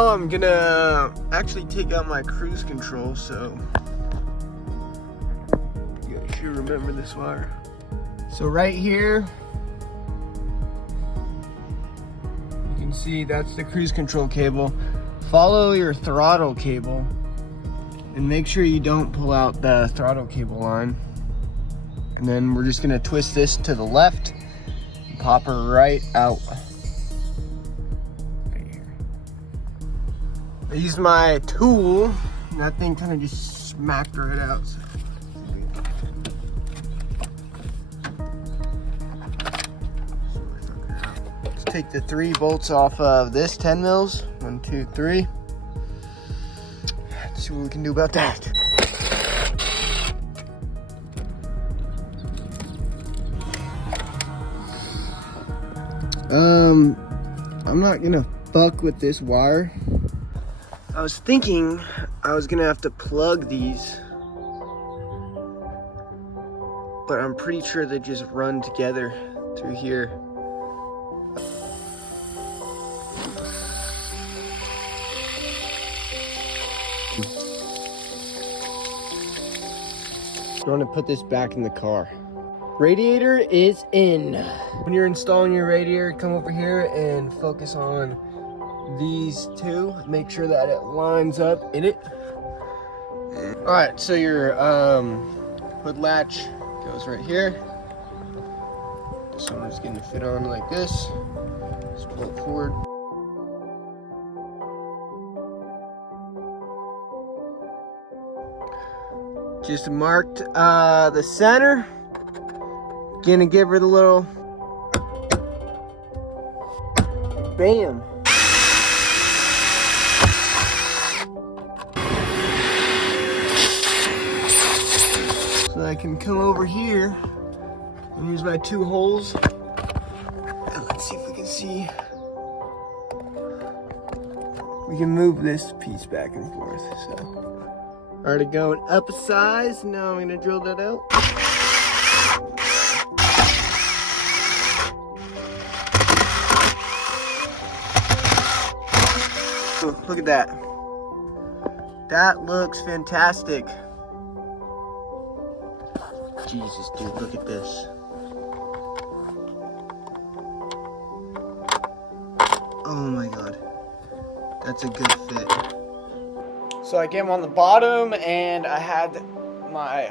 Oh, I'm gonna actually take out my cruise control, so you guys should remember this wire. So right here, you can see that's the cruise control cable. Follow your throttle cable and make sure you don't pull out the throttle cable line. And then we're just gonna twist this to the left and pop her right out. I used my tool, and that thing kind of just smacked right out. So. Let's take the 3 bolts off of this 10 mils. 1, 2, 3. Let's see what we can do about that. I'm not gonna fuck with this wire. I was thinking I was gonna have to plug these, but I'm pretty sure they just run together through here. I'm going to put this back in the car. Radiator is in. When you're installing your radiator, come over here and focus on these 2. Make sure that it lines up in it. All right, so your hood latch goes right here. This one is gonna fit on like this. Just pull it forward. Just marked the center. Gonna give her the little bam. So I can come over here and use my 2 holes. And let's see if we can see. We can move this piece back and forth. So already going up a size. Now I'm gonna drill that out. Oh, look at that. That looks fantastic. Jesus, dude, look at this. Oh my God. That's a good fit. So I came on the bottom and I had my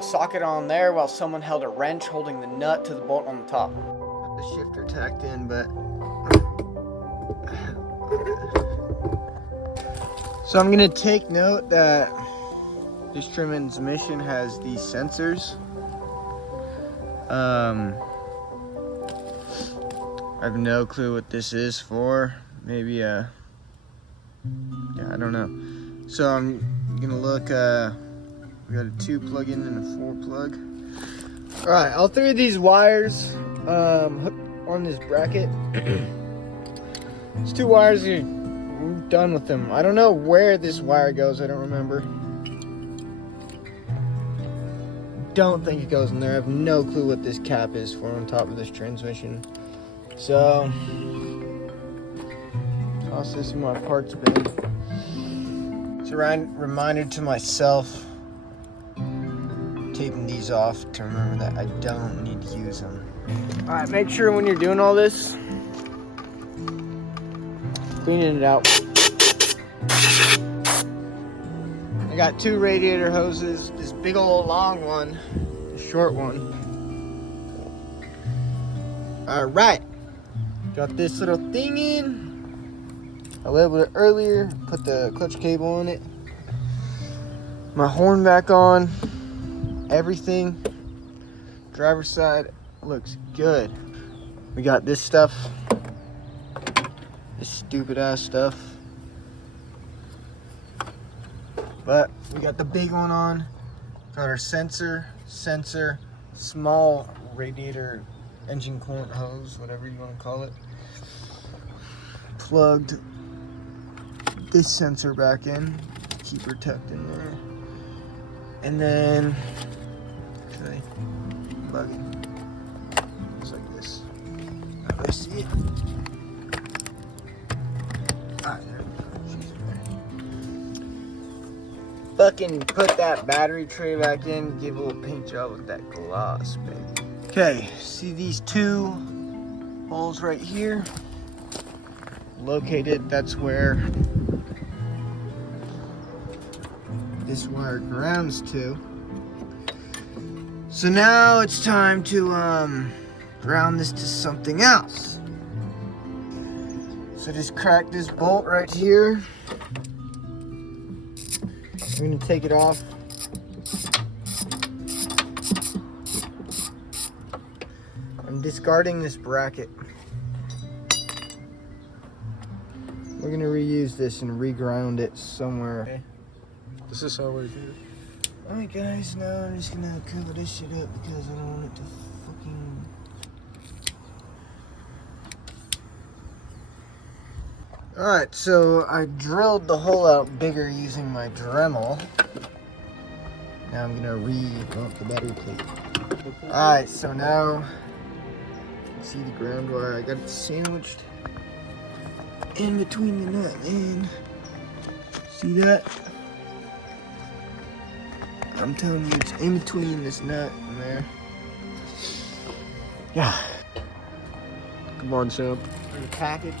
socket on there while someone held a wrench holding the nut to the bolt on the top. Got the shifter tacked in, but so I'm gonna take note that this transmission has these sensors. I have no clue what this is for. Maybe yeah, I don't know. So I'm gonna look, we got a 2 plug-in and a 4 plug. All right, all 3 of these wires hooked on this bracket. These 2 wires are done with them. I don't know where this wire goes. I don't remember. Don't think it goes in there. I have no clue what this cap is for on top of this transmission. So toss this in my parts bin. It's a reminder to myself, taping these off to remember that I don't need to use them. All right, make sure when you're doing all this, cleaning it out. I got 2 radiator hoses, this big old long one, the short one. All right, got this little thing in. I labeled it earlier, put the clutch cable on it. My horn back on, everything. Driver's side looks good. We got this stuff, this stupid ass stuff. But we got the big one on. Got our sensor, small radiator, engine coolant hose, whatever you want to call it. Plugged this sensor back in, keep her tucked in there. And then, actually, plug it. Just like this. Now I see it. Alright, there we go. fucking put that battery tray back in, give a little paint job with that gloss, baby. Okay, see these two holes right here? Located, that's where this wire grounds to. So now it's time to ground this to something else. So just crack this bolt right here. I'm gonna take it off. I'm discarding this bracket. We're gonna reuse this and reground it somewhere. Okay. This is how we do it. Alright guys, now I'm just gonna cover this shit up because I don't want it to fucking... Alright, so I drilled the hole out bigger using my Dremel. Now I'm gonna re-bump the battery plate. Alright, so now, see the ground wire, I got it sandwiched in between the nut and, see that? I'm telling you, it's in between this nut and there. Yeah. Come on, Sam. And the package.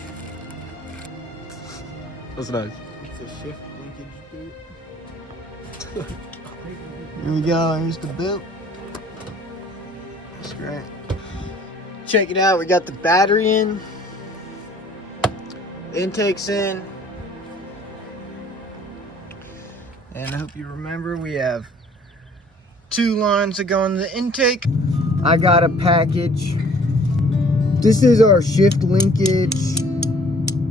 That's nice. It's a shift linkage boot. Here we go, here's the boot. That's great. Check it out, we got the battery in. Intake's in. And I hope you remember we have 2 lines that go in the intake. I got a package. This is our shift linkage,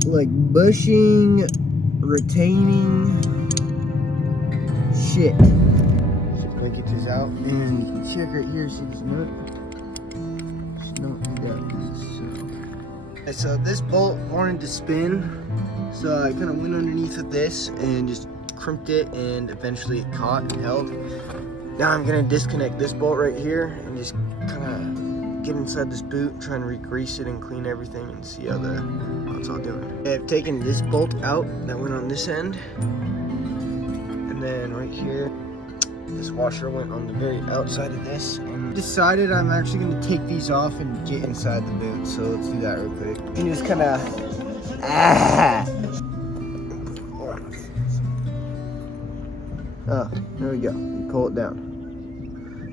like bushing, retaining shit. Shift linkage is out, and you can check right here, see this nut? This nut we got this. So this bolt wanted to spin, so I kind of went underneath of this and just crimped it, and eventually it caught and held. Now I'm gonna disconnect this bolt right here and just kind of get inside this boot, try and re-grease it and clean everything and see how it's all doing. I've taken this bolt out that went on this end, and then right here, this washer went on the very outside of this. And decided I'm actually gonna take these off and get inside the boot. So let's do that real quick. And just kind of Oh, there we go. You pull it down.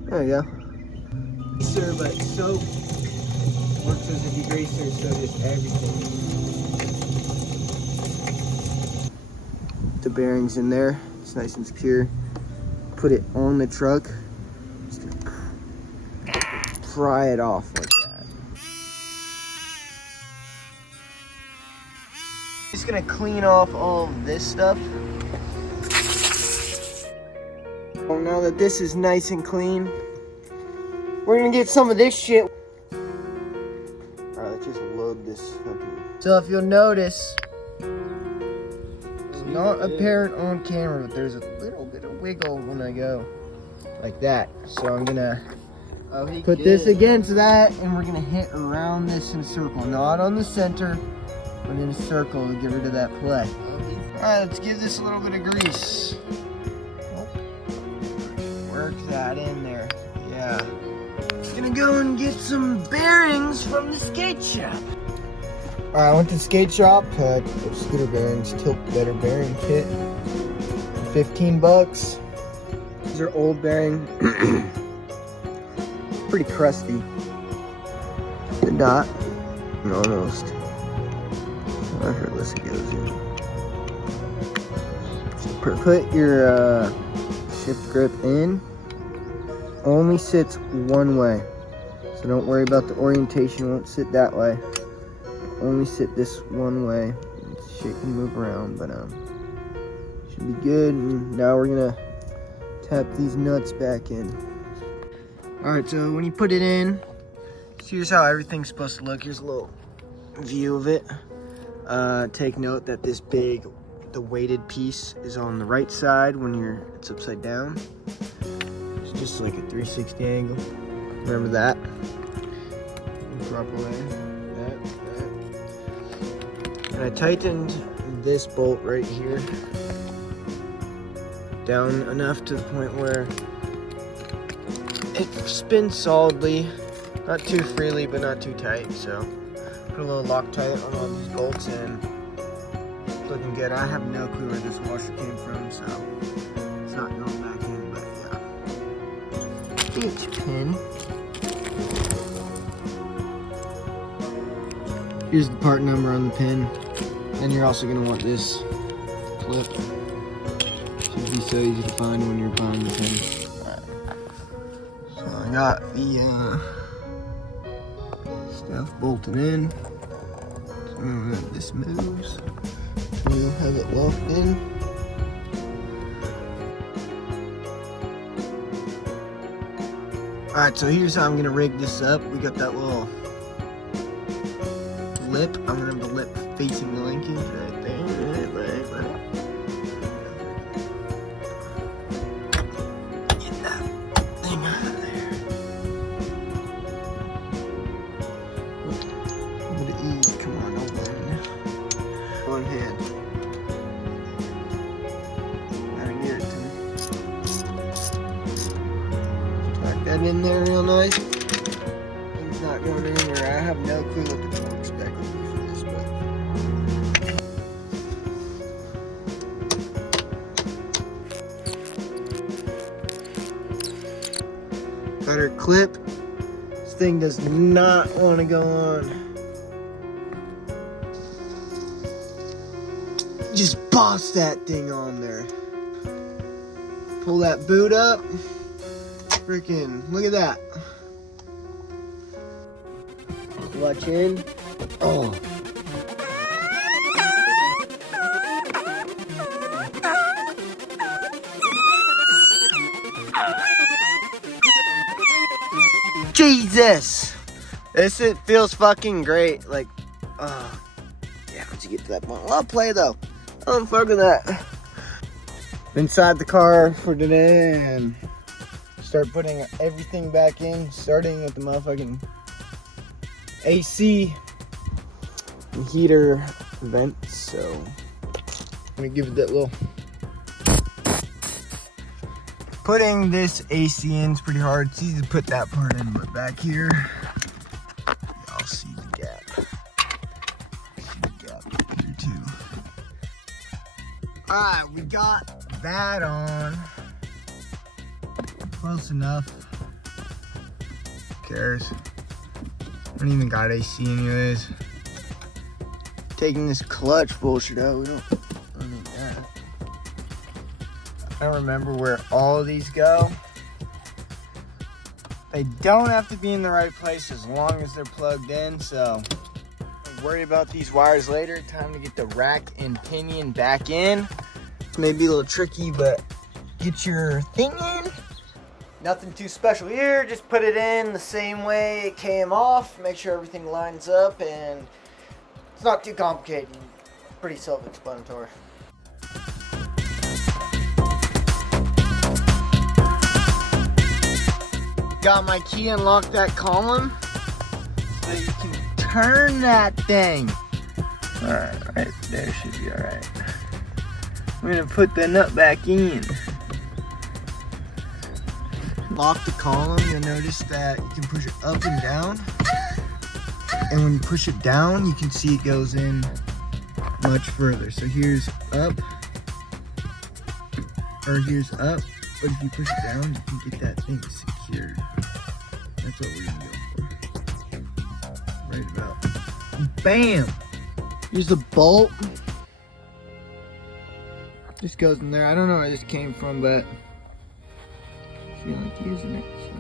There we go. Sure, but soap works as a degreaser, so just everything. The bearings in there. It's nice and secure. Put it on the truck. Just gonna pry it off like that. Just gonna clean off all of this stuff. Well, now that this is nice and clean, we're gonna get some of this shit. Alright, let's just load this up here. So if you'll notice, it's not apparent on camera, but there's a little bit of wiggle when I go like that. So I'm gonna put this against that, and we're gonna hit around this in a circle. Not on the center, but in a circle to get rid of that play. Alright, let's give this a little bit of grease. Work that in there. Yeah. Gonna go and get some bearings from the skate shop. Alright, I went to the skate shop, scooter bearings, tilt better bearing kit. 15 bucks. These are old bearing. Pretty crusty. The dot. Almost. Effortless it goes in. Put your shift grip in. Only sits one way, so don't worry about the orientation. It won't sit that way. Only sit this one way. Shit can move around, but should be good. And now we're gonna tap these nuts back in. All right, so when you put it in, here's how everything's supposed to look. Here's a little view of it. Take note that this big, the weighted piece is on the right side when it's upside down. Just like a 360 angle. Remember that. The proper way. That. And I tightened this bolt right here. down enough to the point where it spins solidly, not too freely, but not too tight. So put a little Loctite on all these bolts and it's looking good. I have no clue where this washer came from, so it's not going back in, but yeah. Each pin. Here's the part number on the pin. And you're also gonna want this clip. Should be so easy to find when you're buying the pin. So I got the stuff bolted in. So this moves. We'll have it locked in. Alright, so here's how I'm gonna rig this up. We got that little lip. I'm gonna have the lip facing the linkage right there. Right. Get that thing out of there. I'm gonna ease. Come on, don't let it. One hand. Gotta get it to me. Tuck that in there real nice. Things not going anywhere. I have no clue what the torque spec will be for this, but got her clip. This thing does not want to go on. Just boss that thing on there. Pull that boot up. Freaking, look at that. Clutch in. Oh. Jesus! This it feels fucking great. Like, yeah, once you get to that point. I'll play though. I'm fucking that. Inside the car for today and start putting everything back in, starting with the motherfucking AC and heater vents. So let me give it that little. Putting this AC in is pretty hard. It's easy to put that part in, but back here, y'all see the gap. See the gap up here too. Alright, we got that on. Close enough. Who cares? I don't even got AC anyways. Taking this clutch bullshit out, we don't need that. I don't remember where all of these go. They don't have to be in the right place as long as they're plugged in, so don't worry about these wires later. Time to get the rack and pinion back in. It's maybe a little tricky, but get your thing in. Nothing too special here, just put it in the same way it came off. Make sure everything lines up, and it's not too complicated. Pretty self-explanatory. Got my key, unlocked that column so you can turn that thing. Alright, right there should be alright. I'm gonna put the nut back in. Lock the column, you'll notice that you can push it up and down. And when you push it down, you can see it goes in much further. So here's up, or here's up. But if you push it down, you can get that thing secured. That's what we're gonna go for. Right about. Bam! Here's the bolt. This goes in there. I don't know where this came from, but I feel like using it. So.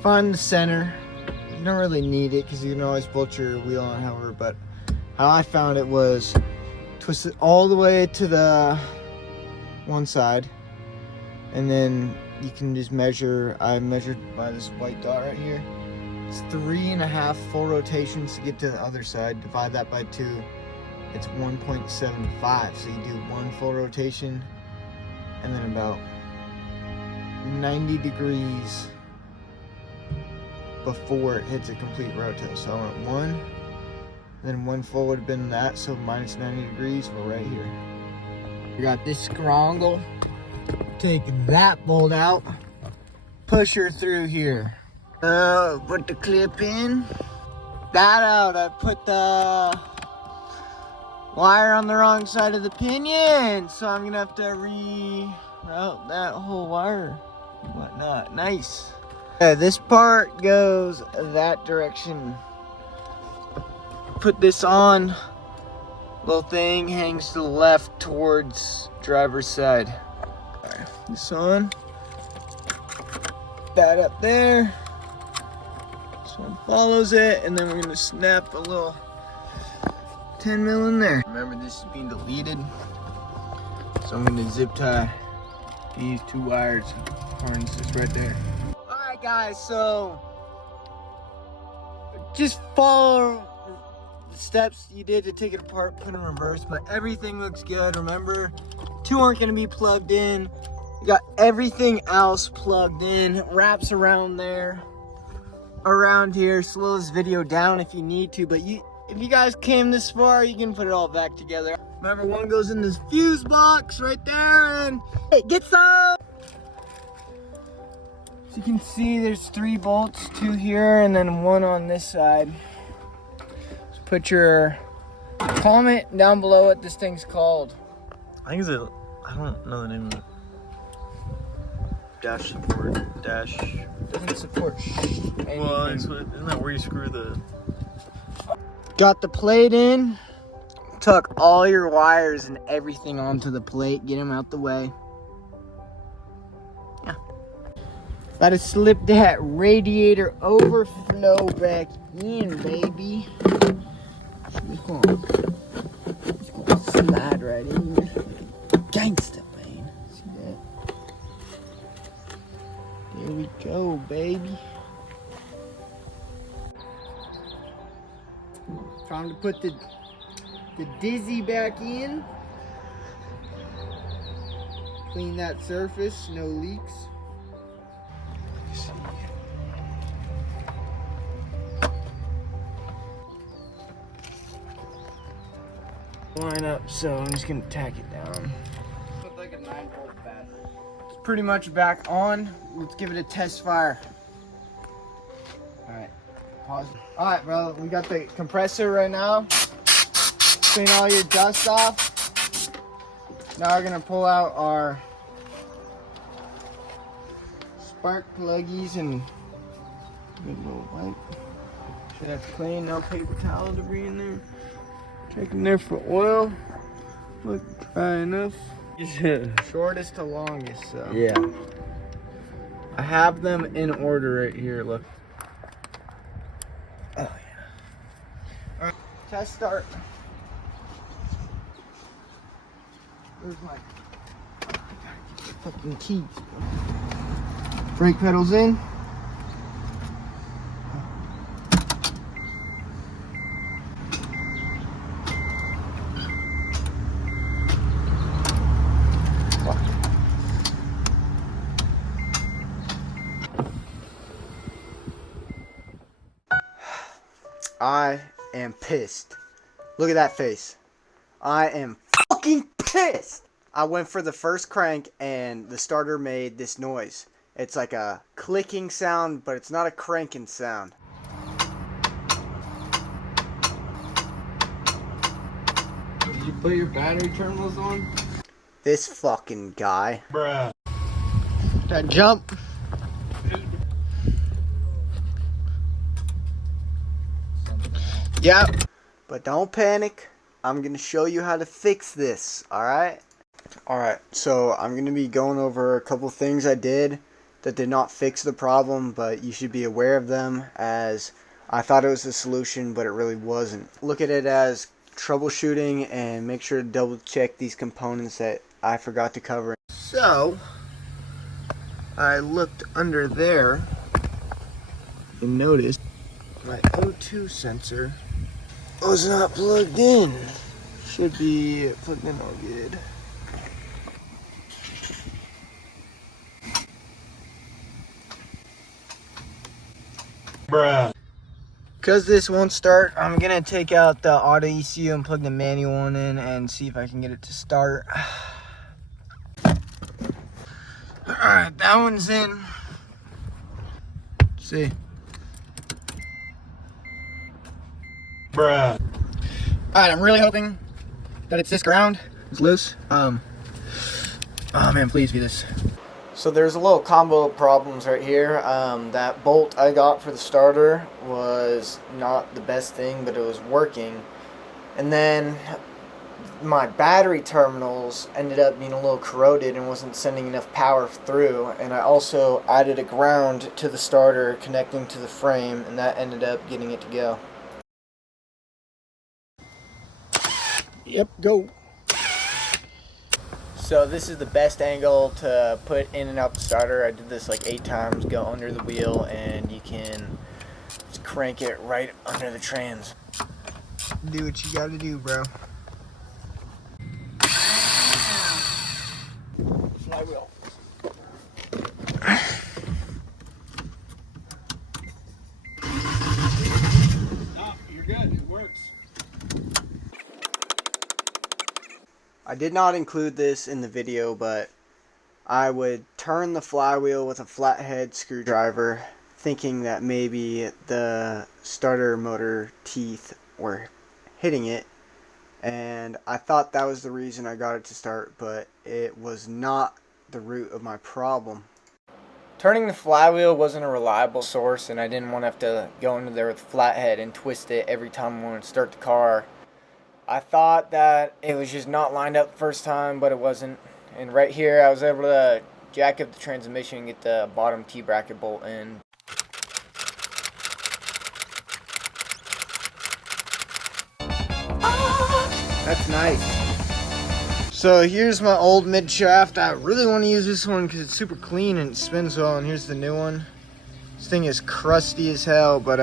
Find the center. You don't really need it because you can always bolt your wheel on, however. But how I found it was twist it all the way to the one side. And then you can just measure. I measured by this white dot right here. It's 3.5 full rotations to get to the other side. Divide that by 2. It's 1.75. So you do 1 full rotation and then about 90 degrees before it hits a complete rotate. So I went 1, then 1 full would have been that. So minus 90 degrees, we're right here. We got this scrongle. take that bolt out, push her through here. Put the clip in. That out. I put the wire on the wrong side of the pinion, so I'm gonna have to reroute that whole wire and whatnot. Nice. Okay, this part goes that direction. Put this on. Little thing hangs to the left towards driver's side. Right, this on. That up there. This one follows it, and then we're gonna snap a little 10 mil in there. Remember, this is being deleted, so I'm gonna zip tie these two wires. Harness this right there. All right, guys. So just follow the steps you did to take it apart, put it in reverse, but everything looks good. Remember, two aren't going to be plugged in. You got everything else plugged in, wraps around there, around here. Slow this video down if you need to, but if you guys came this far, you can put it all back together. Remember, one goes in this fuse box right there, and hey, get some. So you can see there's 3 bolts, 2 here, and then 1 on this side. Put your, comment down below what this thing's called. I think I don't know the name of it. Dash support, dash. Doesn't support anything. Well, isn't that where you screw the... Got the plate in. Tuck all your wires and everything onto the plate. Get them out the way. Yeah. Got to slip that radiator overflow back in, baby. It's gonna slide right in here. Gangsta, man. See that? There we go, baby. Time to put the dizzy back in. Clean that surface, no leaks. Line up, so I'm just gonna tack it down. With like a 9-volt battery. It's pretty much back on. Let's give it a test fire. Alright, pause. Alright, bro, we got the compressor right now. Clean all your dust off. Now we're gonna pull out our spark pluggies and give it a little wipe. Sure that's clean, no paper towel debris in there. Checking there for oil. Look dry enough. Shortest to longest, so. Yeah. I have them in order right here, look. Oh yeah. Alright, test start. Where's my fucking keys? Brake pedals in. I am pissed. Look at that face. I am fucking pissed. I went for the first crank and the starter made this noise. It's like a clicking sound, but it's not a cranking sound. Did you put your battery terminals on? This fucking guy. Bruh. That jump. Yep. But don't panic. I'm going to show you how to fix this, alright? Alright, so I'm going to be going over a couple things I did that did not fix the problem, but you should be aware of them, as I thought it was the solution, but it really wasn't. Look at it as troubleshooting and make sure to double check these components that I forgot to cover. So, I looked under there and noticed my O2 sensor was not plugged in. Should be plugged in all good. Bruh. Because this won't start, I'm gonna take out the auto ECU and plug the manual one in and see if I can get it to start. that one's in. Let's see. Bruh. Alright, I'm really hoping that it's this ground. It's loose. Oh man, please be this. So there's a little combo of problems right here. That bolt I got for the starter was not the best thing, but it was working. And then my battery terminals ended up being a little corroded and wasn't sending enough power through. And I also added a ground to the starter connecting to the frame, and that ended up getting it to go. Yep, go. So this is the best angle to put in and out the starter. I did this like 8 times, go under the wheel, and you can just crank it right under the trans. Do what you gotta do, bro. Flywheel. No, you're good. It works. I did not include this in the video, but I would turn the flywheel with a flathead screwdriver, thinking that maybe the starter motor teeth were hitting it, and I thought that was the reason I got it to start, but it was not the root of my problem. Turning the flywheel wasn't a reliable source, and I didn't want to have to go into there with a flathead and twist it every time I wanted to start the car. I thought that it was just not lined up the first time, but it wasn't. And right here, I was able to jack up the transmission and get the bottom T-bracket bolt in. That's nice. So here's my old mid shaft. I really want to use this one because it's super clean and it spins well. And here's the new one. This thing is crusty as hell, but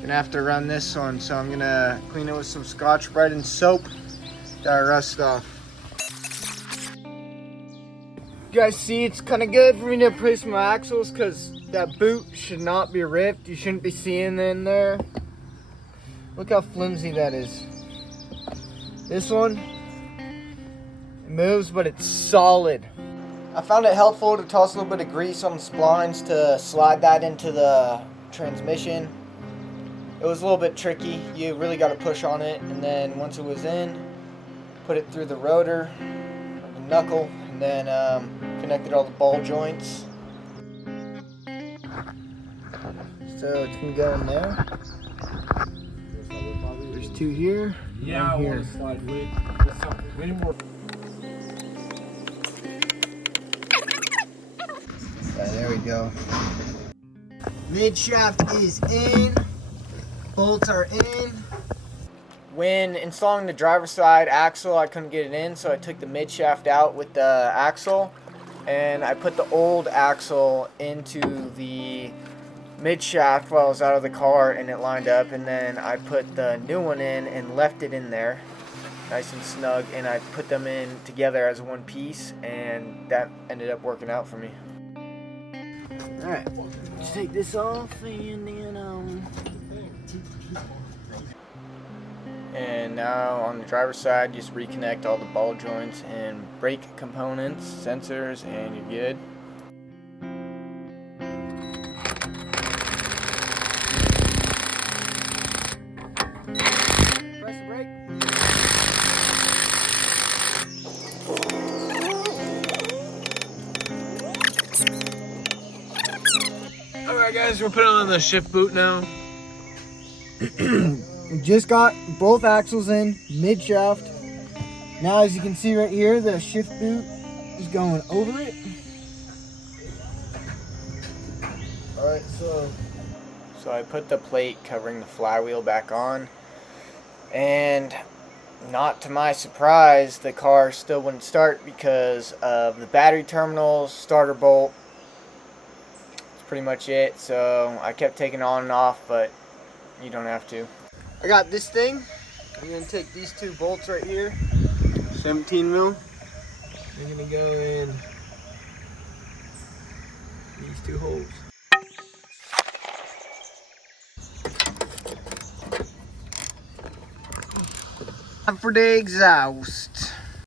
gonna have to run this one, so I'm gonna clean it with some Scotch-Brite and soap. Gotta rust off. You guys see, it's kind of good for me to replace my axles because that boot should not be ripped. You shouldn't be seeing in there. Look how flimsy that is. This one, it moves, but it's solid. I found it helpful to toss a little bit of grease on the splines to slide that into the transmission. It was a little bit tricky. You really got to push on it, and then once it was in, put it through the rotor, or the knuckle, and then connected all the ball joints. So it's gonna go in there. There's 2 here. Yeah, I here. want to slide with something. We need more. Yeah, there we go. Mid shaft is in. Bolts are in. When installing the driver's side axle, I couldn't get it in, so I took the mid shaft out with the axle, and I put the old axle into the mid shaft while I was out of the car, and it lined up, and then I put the new one in and left it in there nice and snug, and I put them in together as one piece, and that ended up working out for me. Alright, let's take this off, and then and now on the driver's side, just reconnect all the ball joints and brake components, sensors, and you're good. Press the brake. Alright guys, we're putting on the shift boot now. Just got both axles in, mid shaft. Now as you can see right here, the shift boot is going over it. Alright, so I put the plate covering the flywheel back on, and not to my surprise, the car still wouldn't start because of the battery terminals, starter bolt. That's pretty much it. So I kept taking it on and off, but you don't have to. I got this thing. I'm going to take these 2 bolts right here, 17 mil. I'm going to go in these 2 holes. Time for the exhaust.